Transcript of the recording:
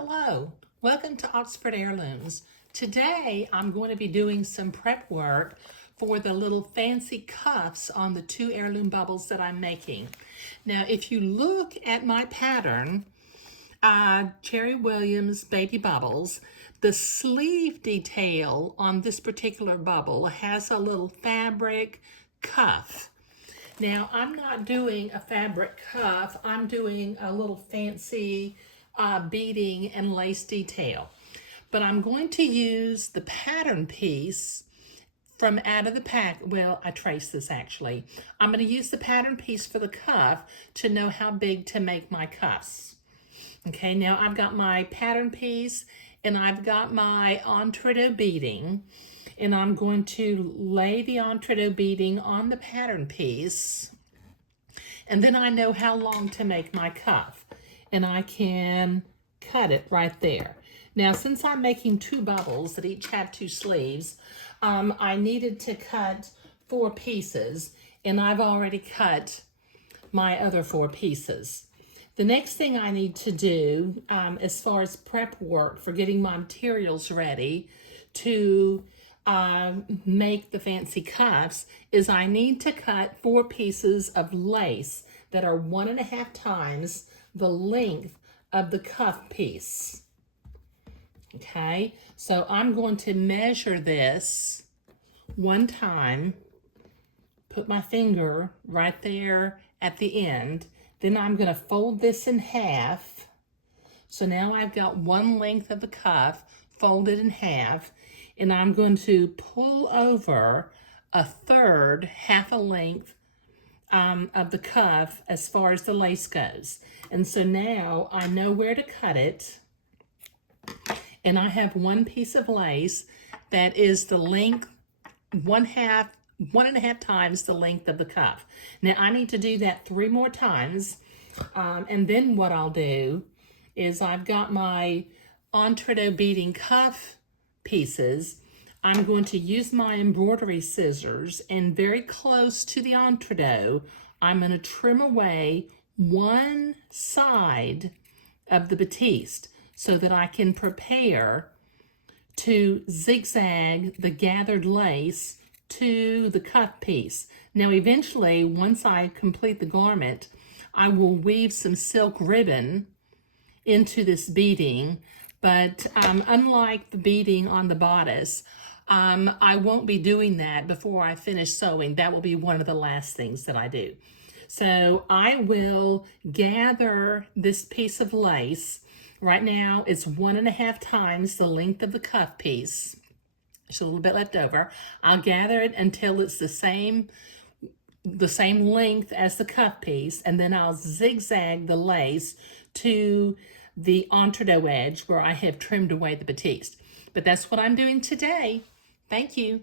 Hello, welcome to Oxford Heirlooms. Today I'm going to be doing some prep work for the little fancy cuffs on the two heirloom bubbles that I'm making. Now if you look at my pattern, Chery Williams baby bubbles, the sleeve detail on this particular bubble has a little fabric cuff. Now, I'm not doing a fabric cuff. I'm doing a little fancy beading and lace detail. But I'm going to use the pattern piece from out of the pack. Well, I traced this actually. I'm going to use the pattern piece for the cuff to know how big to make my cuffs. Okay, now I've got my pattern piece and I've got my entrecôte beading. And I'm going to lay the entrecôte beading on the pattern piece. And then I know how long to make my cuff. And I can cut it right there. Now, since I'm making two bubbles that each have two sleeves, I needed to cut 4 pieces. And I've already cut my other 4 pieces. The next thing I need to do, as far as prep work for getting my materials ready to make the fancy cuffs, is I need to cut 4 pieces of lace that are 1.5 times the length of the cuff piece. Okay, so I'm going to measure this 1 time, put my finger right there at the end, then I'm going to fold this in half. So now I've got 1 length of the cuff folded in half, and I'm going to pull over 1/3, half a length of the cuff as far as the lace goes. And so now I know where to cut it, and I have 1 piece of lace that is the length, 1.5 times the length of the cuff. Now I need to do that 3 more times, and then what I'll do is I've got my entrecôte beading cuff pieces. I'm going to use my embroidery scissors, and very close to the entrecôte, I'm going to trim away 1 side of the batiste so that I can prepare to zigzag the gathered lace to the cuff piece. Now eventually, once I complete the garment, I will weave some silk ribbon into this beading, but unlike the beading on the bodice, I won't be doing that before I finish sewing. That will be one of the last things that I do. So I will gather this piece of lace. Right now it's 1.5 times the length of the cuff piece. There's a little bit left over. I'll gather it until it's the same length as the cuff piece, and then I'll zigzag the lace to the entrecôte edge where I have trimmed away the batiste. But that's what I'm doing today. Thank you.